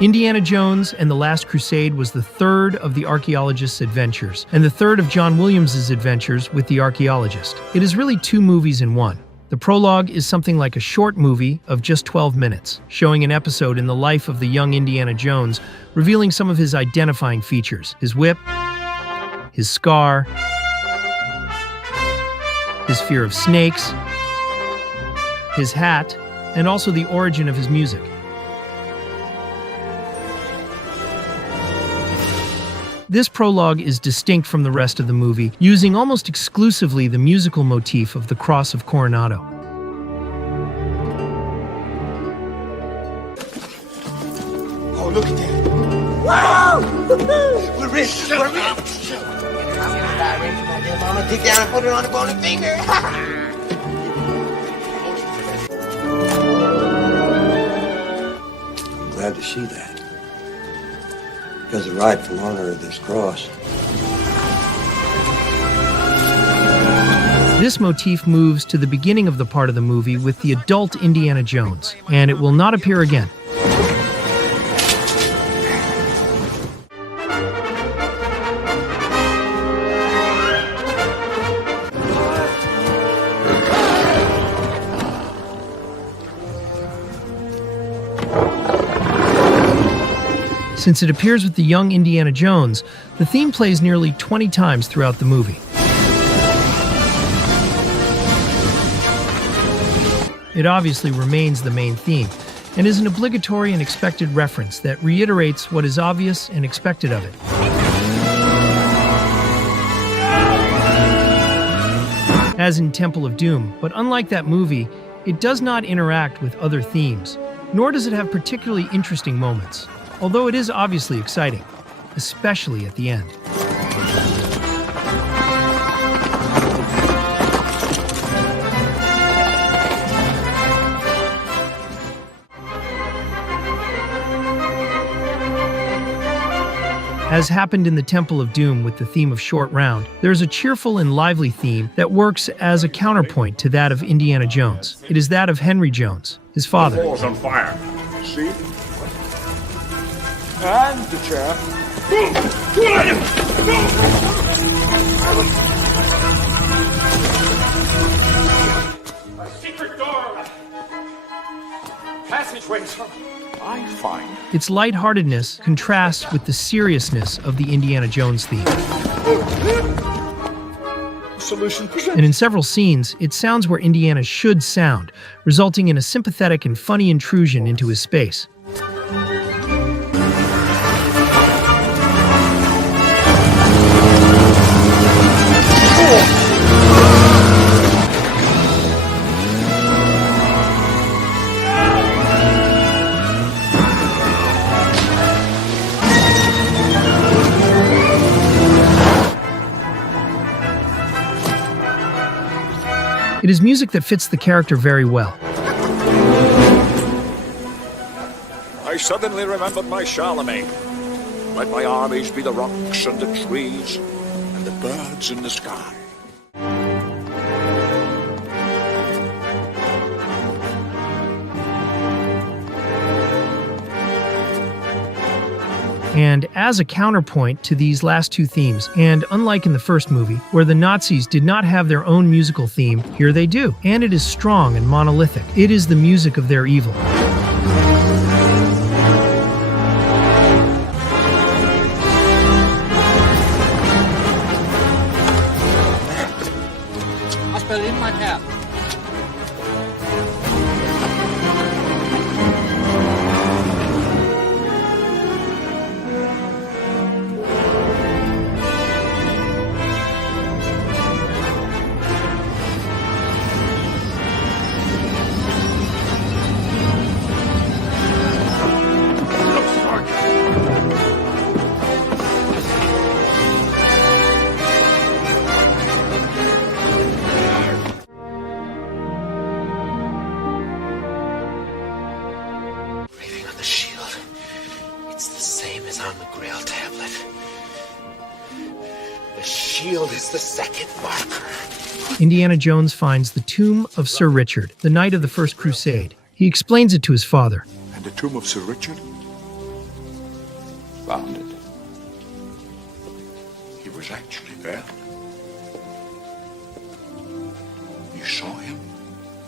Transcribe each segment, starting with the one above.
Indiana Jones and the Last Crusade was the third of the archaeologist's adventures, and the third of John Williams's adventures with the archaeologist. It is really two movies in one. The prologue is something like a short movie of just 12 minutes, showing an episode in the life of the young Indiana Jones, revealing some of his identifying features: his whip, his scar, his fear of snakes, his hat, and also the origin of his music. This prologue is distinct from the rest of the movie, using almost exclusively the musical motif of the Cross of Coronado. Oh, look at that. Wow! We're rich. We're rich. Mama, dig down and put it on the bony finger. Glad to see that. Because the rightful owner of this cross. This motif moves to the beginning of the part of the movie with the adult Indiana Jones, and it will not appear again. Since it appears with the young Indiana Jones, the theme plays nearly 20 times throughout the movie. It obviously remains the main theme, and is an obligatory and expected reference that reiterates what is obvious and expected of it. As in Temple of Doom, but unlike that movie, it does not interact with other themes, nor does it have particularly interesting moments. Although it is obviously exciting, especially at the end. As happened in the Temple of Doom with the theme of Short Round, there's a cheerful and lively theme that works as a counterpoint to that of Indiana Jones. It is that of Henry Jones, his father. The floor's on fire. See? And the chair. A secret door. Passageways. I find. Its lightheartedness contrasts with the seriousness of the Indiana Jones theme. Solution presented. And in several scenes, it sounds where Indiana should sound, resulting in a sympathetic and funny intrusion into his space. It is music that fits the character very well. I suddenly remembered my Charlemagne. Let my armies be the rocks and the trees and the birds in the sky. And as a counterpoint to these last two themes, and unlike in the first movie, where the Nazis did not have their own musical theme, here they do. And it is strong and monolithic. It is the music of their evil. Aus Berlin, mein Herr. The shield. It's the same as on the Grail tablet. The shield is the second marker. Indiana Jones finds the tomb of Sir Richard, the knight of the First Crusade. He explains it to his father. And the tomb of Sir Richard? found it. He was actually there. You saw him?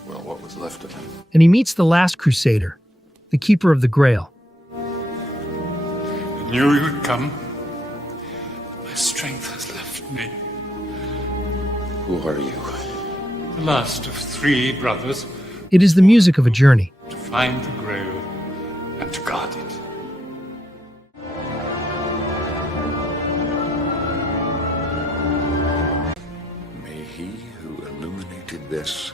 Well, what was left of him? And he meets the last Crusader, the keeper of the Grail. I knew you'd come. My strength has left me. Who are you? The last of 3 brothers, It is the music of a journey. to find the Grail and to guard it. May he who illuminated this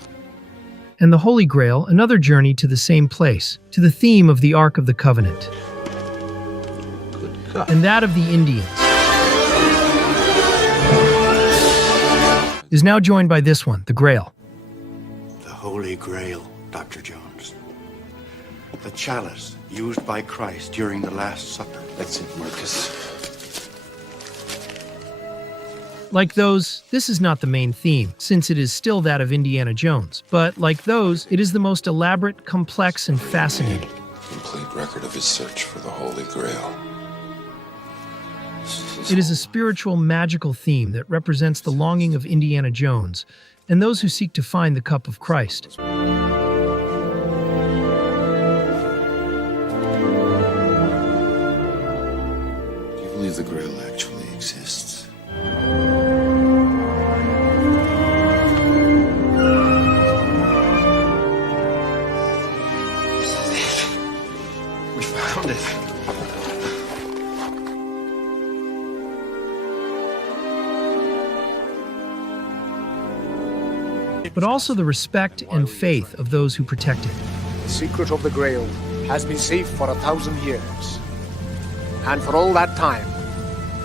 And the Holy Grail, another journey to the same place, to the theme of the Ark of the Covenant, and that of the Indians, is now joined by this one, the Grail. The Holy Grail, Dr. Jones. The chalice used by Christ during the Last Supper. That's it, Marcus. Like those, this is not the main theme, since it is still that of Indiana Jones. But like those, it is the most elaborate, complex, and fascinating. Complete record of his search for the Holy Grail. It is a spiritual, magical theme that represents the longing of Indiana Jones and those who seek to find the cup of Christ. Do you believe the Grail actually exists? We found it. But also the respect and faith of those who protect it. The secret of the Grail has been safe for 1,000 years. And for all that time,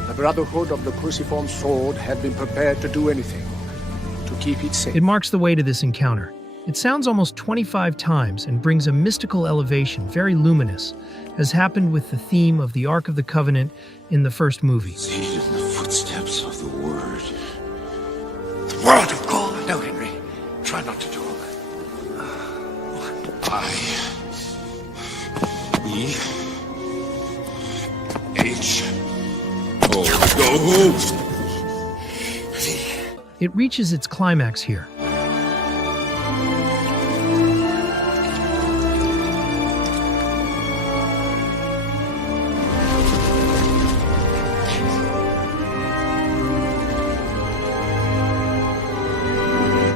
the Brotherhood of the Cruciform Sword have been prepared to do anything to keep it safe. It marks the way to this encounter. It sounds almost 25 times and brings a mystical elevation, very luminous, as happened with the theme of the Ark of the Covenant in the first movie. Seated in the footsteps of the Word. The word of God. No, Henry. Try not to talk. It reaches its climax here.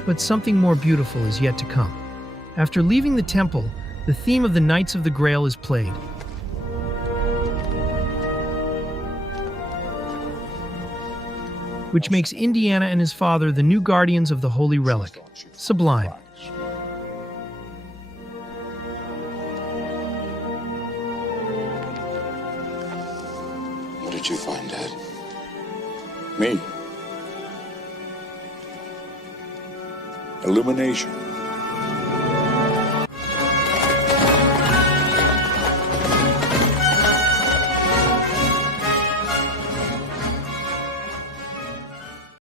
But something more beautiful is yet to come. After leaving the temple, the theme of the Knights of the Grail is played. Which makes Indiana and his father the new guardians of the Holy Relic. Sublime. What did you find, Dad? Me. Illumination.